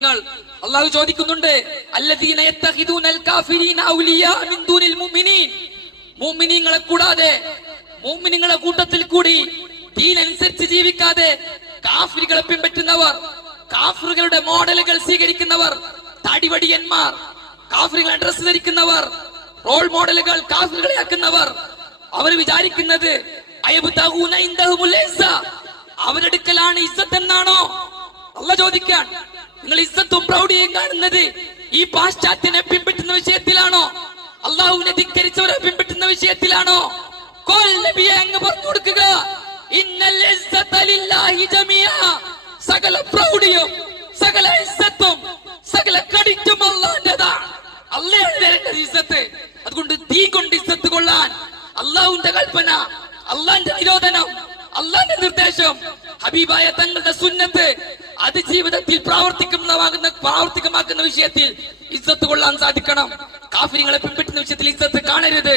അള്ളാഹു ചോദിക്കുന്നുണ്ട്, അല്ലദീന യത്തഖിദൂനൽ കാഫിരീന ഔലിയാ മിൻ ദൂനിൽ മുഅ്മിനീൻ, മുഅ്മിനീങ്ങളെ കൂടാതെ മുഅ്മിനീങ്ങളെ കൂട്ടത്തിൽ കൂടി ദീൻ അനുസരിച്ച് ജീവിക്കാതെ കാഫിറുകളെ പിൻപറ്റുന്നവർ, കാഫിറുകളുടെ മോഡലുകൾ സ്വീകരിക്കുന്നവർ, തടിവടിയന്മാർ, കാഫിറുകളെ ഡ്രസ് ധരിക്കുന്നവർ, റോൾ മോഡലുകൾ കാഫിറുകളെ ആക്കുന്നവർ, അവർ വിചാരിക്കുന്നത് അയബ്തഗൂന ഇൻദഹുൽ ഇസ്സ, അവരെടുക്കലാണ് ഇസ്സത്ത് എന്നാണോ? അള്ളാഹ് ചോദിക്കാൻ, നിങ്ങൾ ഇസ്സത്തും പ്രൗഢിയും കാണുന്നത് ഈ പാശ്ചാത്യനെ പിൻപറ്റുന്ന വിഷയത്തിലാണോ? അള്ളാഹുവിനെ ധിക്കരിച്ചവരെ പിൻപറ്റുന്ന വിഷയത്തിലാണോ? നബിയെ അങ്ങ് പറഞ്ഞു കൊടുക്കുക, ഇന്നൽ ഇസ്സത ലില്ലാഹി ജമീഅ, സകല പ്രൗഢിയും സകല ഇസ്സത്തും സകല ക്രെഡിറ്റും അല്ലാഹുവിന്റേതാണ്. അല്ലാഹുവിന് തരേണ്ടത് ഇസ്സത്ത്. അതുകൊണ്ട് തീ കൊണ്ട് ഇസ്സത്ത് കൊള്ളാൻ അള്ളാഹുവിന്റെ കൽപ്പന, അള്ളാഹിന്റെ നിരോധനം, അള്ളാഹിന്റെ നിർദ്ദേശം, ഹബീബായ തങ്ങളുടെ സുന്നത്ത് അത് ജീവിതത്തിൽ പ്രാവർത്തികമാക്കുന്ന വിഷയത്തിൽ ഇസ്സത്ത് കൊള്ളാൻ സാധിക്കണം. കാഫിറുകളെ പിൻപറ്റുന്ന വിഷയത്തിൽ ഇസ്സത്ത് കാണരുത്.